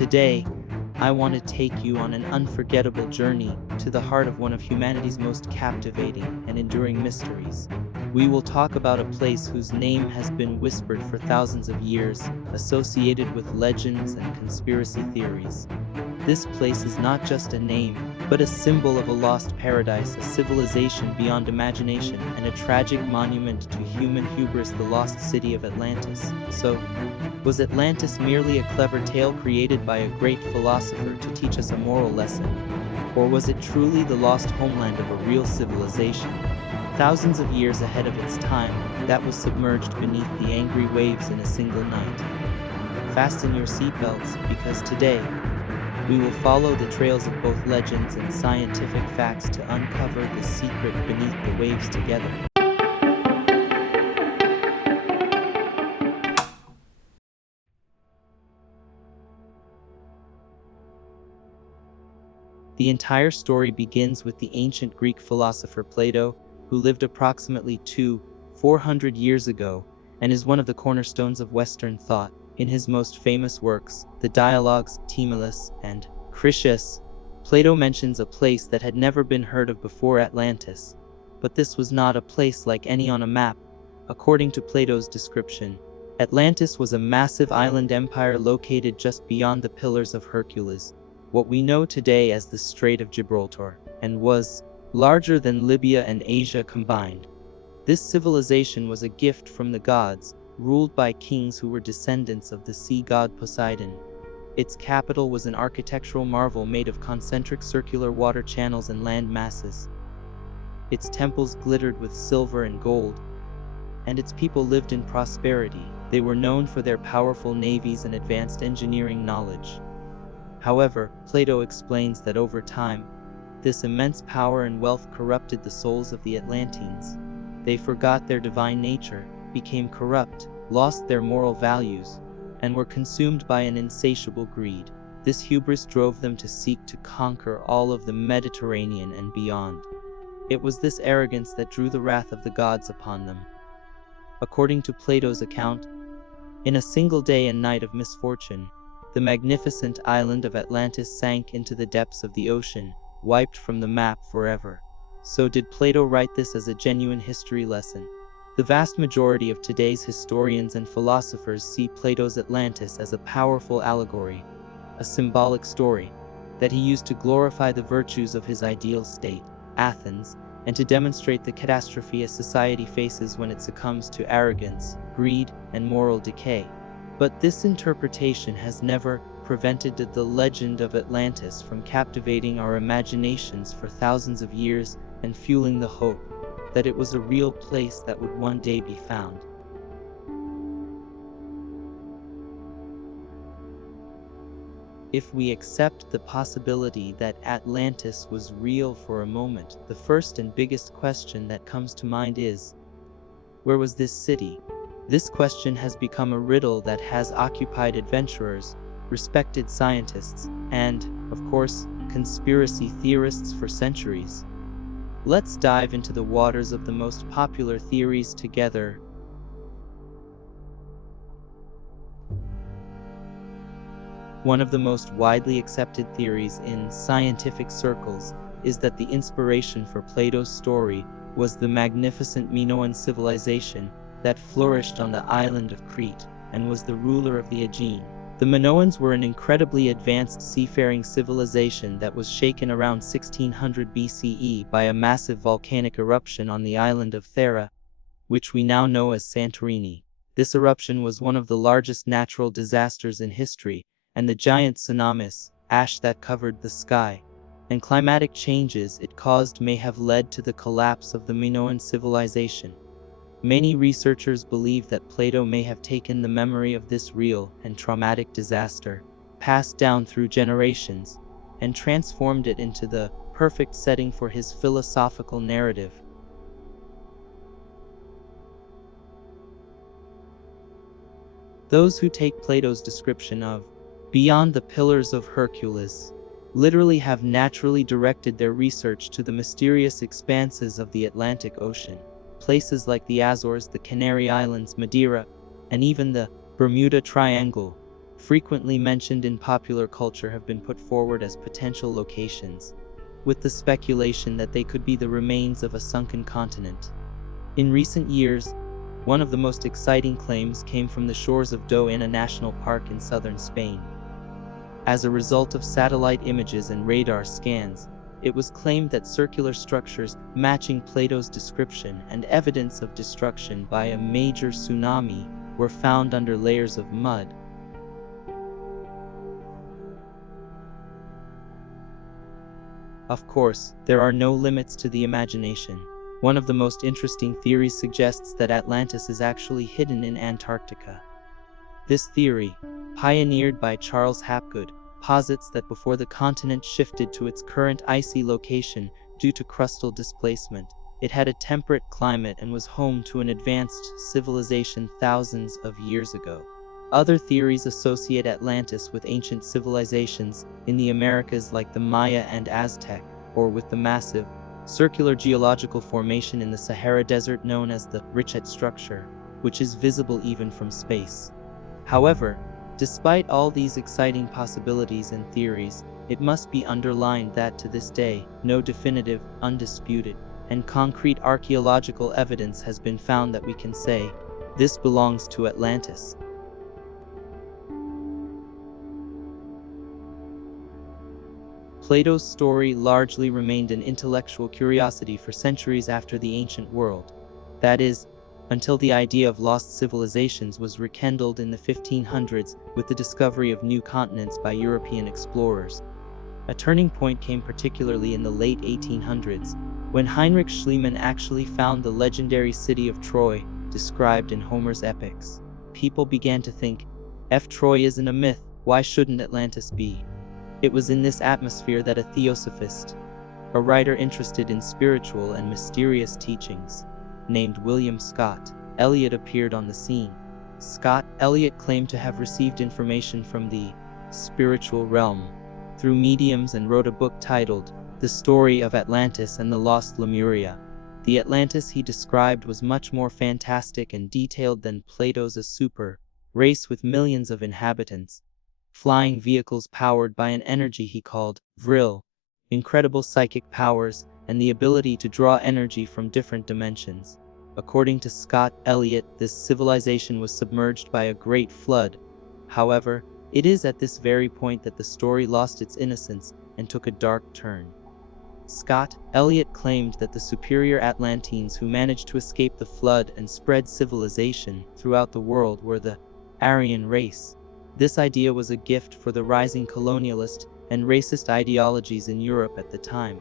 Today, I want to take you on an unforgettable journey to the heart of one of humanity's most captivating and enduring mysteries. We will talk about a place whose name has been whispered for thousands of years, associated with legends and conspiracy theories. This place is not just a name, but a symbol of a lost paradise, a civilization beyond imagination, and a tragic monument to human hubris, the Lost City of Atlantis. So, was Atlantis merely a clever tale created by a great philosopher to teach us a moral lesson? Or was it truly the lost homeland of a real civilization, thousands of years ahead of its time, that was submerged beneath the angry waves in a single night? Fasten your seatbelts, because today, we will follow the trails of both legends and scientific facts to uncover the secret beneath the waves together. The entire story begins with the ancient Greek philosopher Plato, who lived approximately 400 years ago, and is one of the cornerstones of Western thought. In his most famous works, the dialogues Timaeus and Critias, Plato mentions a place that had never been heard of before, Atlantis. But this was not a place like any on a map. According to Plato's description, Atlantis was a massive island empire located just beyond the Pillars of Hercules, what we know today as the Strait of Gibraltar, and was larger than Libya and Asia combined. This civilization was a gift from the gods, ruled by kings who were descendants of the sea god Poseidon. Its capital was an architectural marvel made of concentric circular water channels and land masses. Its temples glittered with silver and gold, and its people lived in prosperity. They were known for their powerful navies and advanced engineering knowledge. However, Plato explains that over time, this immense power and wealth corrupted the souls of the Atlanteans. They forgot their divine nature, became corrupt, lost their moral values, and were consumed by an insatiable greed. This hubris drove them to seek to conquer all of the Mediterranean and beyond. It was this arrogance that drew the wrath of the gods upon them. According to Plato's account, in a single day and night of misfortune, the magnificent island of Atlantis sank into the depths of the ocean, wiped from the map forever. So did Plato write this as a genuine history lesson? The vast majority of today's historians and philosophers see Plato's Atlantis as a powerful allegory, a symbolic story that he used to glorify the virtues of his ideal state, Athens, and to demonstrate the catastrophe a society faces when it succumbs to arrogance, greed, and moral decay. But this interpretation has never prevented the legend of Atlantis from captivating our imaginations for thousands of years and fueling the hope that it was a real place that would one day be found. If we accept the possibility that Atlantis was real for a moment, the first and biggest question that comes to mind is, where was this city? This question has become a riddle that has occupied adventurers, respected scientists, and, of course, conspiracy theorists for centuries. Let's dive into the waters of the most popular theories together. One of the most widely accepted theories in scientific circles is that the inspiration for Plato's story was the magnificent Minoan civilization that flourished on the island of Crete and was the ruler of the Aegean. The Minoans were an incredibly advanced seafaring civilization that was shaken around 1600 BCE by a massive volcanic eruption on the island of Thera, which we now know as Santorini. This eruption was one of the largest natural disasters in history, and the giant tsunamis, ash that covered the sky, and climatic changes it caused may have led to the collapse of the Minoan civilization. Many researchers believe that Plato may have taken the memory of this real and traumatic disaster, passed down through generations, and transformed it into the perfect setting for his philosophical narrative. Those who take Plato's description of beyond the Pillars of Hercules literally have naturally directed their research to the mysterious expanses of the Atlantic Ocean. Places like the Azores, the Canary Islands, Madeira, and even the Bermuda Triangle, frequently mentioned in popular culture, have been put forward as potential locations, with the speculation that they could be the remains of a sunken continent. In recent years, one of the most exciting claims came from the shores of Doina National Park in southern Spain. As a result of satellite images and radar scans, it was claimed that circular structures matching Plato's description and evidence of destruction by a major tsunami were found under layers of mud. Of course, there are no limits to the imagination. One of the most interesting theories suggests that Atlantis is actually hidden in Antarctica. This theory, pioneered by Charles Hapgood, posits that before the continent shifted to its current icy location due to crustal displacement, it had a temperate climate and was home to an advanced civilization thousands of years ago. Other theories associate Atlantis with ancient civilizations in the Americas like the Maya and Aztec, or with the massive, circular geological formation in the Sahara Desert known as the Richet structure, which is visible even from space. However, despite all these exciting possibilities and theories, it must be underlined that to this day, no definitive, undisputed, and concrete archaeological evidence has been found that we can say, this belongs to Atlantis. Plato's story largely remained an intellectual curiosity for centuries after the ancient world. That is, until the idea of lost civilizations was rekindled in the 1500s with the discovery of new continents by European explorers. A turning point came particularly in the late 1800s, when Heinrich Schliemann actually found the legendary city of Troy, described in Homer's epics. People began to think, if Troy isn't a myth, why shouldn't Atlantis be? It was in this atmosphere that a theosophist, a writer interested in spiritual and mysterious teachings, named William Scott Elliot appeared on the scene. Scott Elliot claimed to have received information from the spiritual realm through mediums and wrote a book titled The Story of Atlantis and the Lost Lemuria. The Atlantis he described was much more fantastic and detailed than Plato's, a super race with millions of inhabitants, flying vehicles powered by an energy he called vril, incredible psychic powers, and the ability to draw energy from different dimensions. According to Scott Elliot, this civilization was submerged by a great flood. However, it is at this very point that the story lost its innocence and took a dark turn. Scott Elliot claimed that the superior Atlanteans who managed to escape the flood and spread civilization throughout the world were the Aryan race. This idea was a gift for the rising colonialist and racist ideologies in Europe at the time.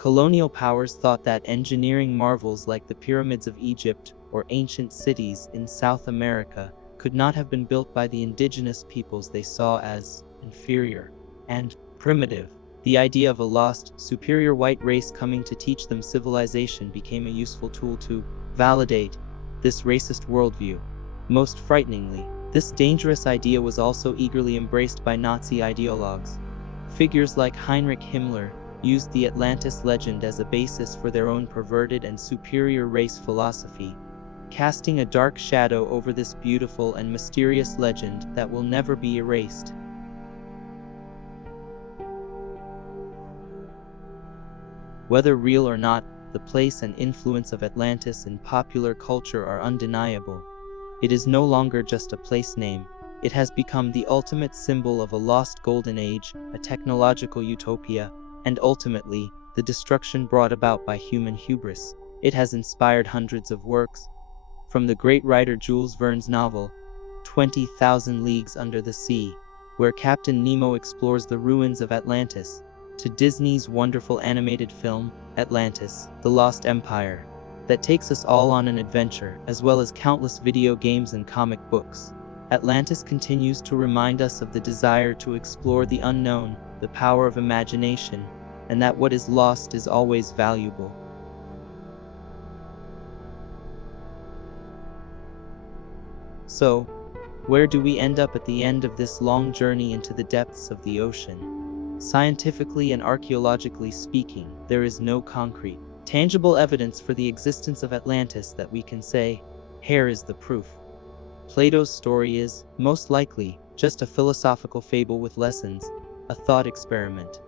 Colonial powers thought that engineering marvels like the pyramids of Egypt or ancient cities in South America could not have been built by the indigenous peoples they saw as inferior and primitive. The idea of a lost, superior white race coming to teach them civilization became a useful tool to validate this racist worldview. Most frighteningly, this dangerous idea was also eagerly embraced by Nazi ideologues. Figures like Heinrich Himmler used the Atlantis legend as a basis for their own perverted and superior race philosophy, casting a dark shadow over this beautiful and mysterious legend that will never be erased. Whether real or not, the place and influence of Atlantis in popular culture are undeniable. It is no longer just a place name. It has become the ultimate symbol of a lost golden age, a technological utopia, and ultimately, the destruction brought about by human hubris. It has inspired hundreds of works, from the great writer Jules Verne's novel, 20,000 Leagues Under the Sea, where Captain Nemo explores the ruins of Atlantis, to Disney's wonderful animated film, Atlantis, The Lost Empire, that takes us all on an adventure, as well as countless video games and comic books. Atlantis continues to remind us of the desire to explore the unknown, the power of imagination, and that what is lost is always valuable. So, where do we end up at the end of this long journey into the depths of the ocean? Scientifically and archaeologically speaking, there is no concrete, tangible evidence for the existence of Atlantis that we can say, here is the proof. Plato's story is, most likely, just a philosophical fable with lessons, a thought experiment.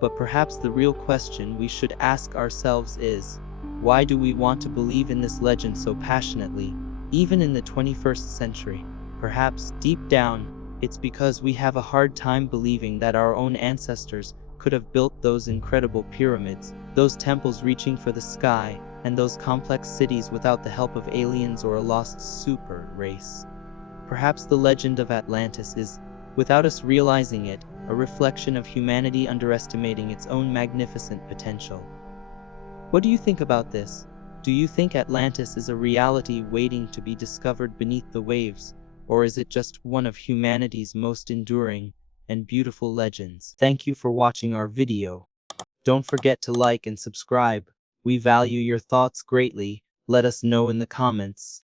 But perhaps the real question we should ask ourselves is, why do we want to believe in this legend so passionately, even in the 21st century? Perhaps, deep down, it's because we have a hard time believing that our own ancestors could have built those incredible pyramids, those temples reaching for the sky, and those complex cities without the help of aliens or a lost super race. Perhaps the legend of Atlantis is, without us realizing it, a reflection of humanity underestimating its own magnificent potential. What do you think about this? Do you think Atlantis is a reality waiting to be discovered beneath the waves, or is it just one of humanity's most enduring and beautiful legends? Thank you for watching our video. Don't forget to like and subscribe. We value your thoughts greatly. Let us know in the comments.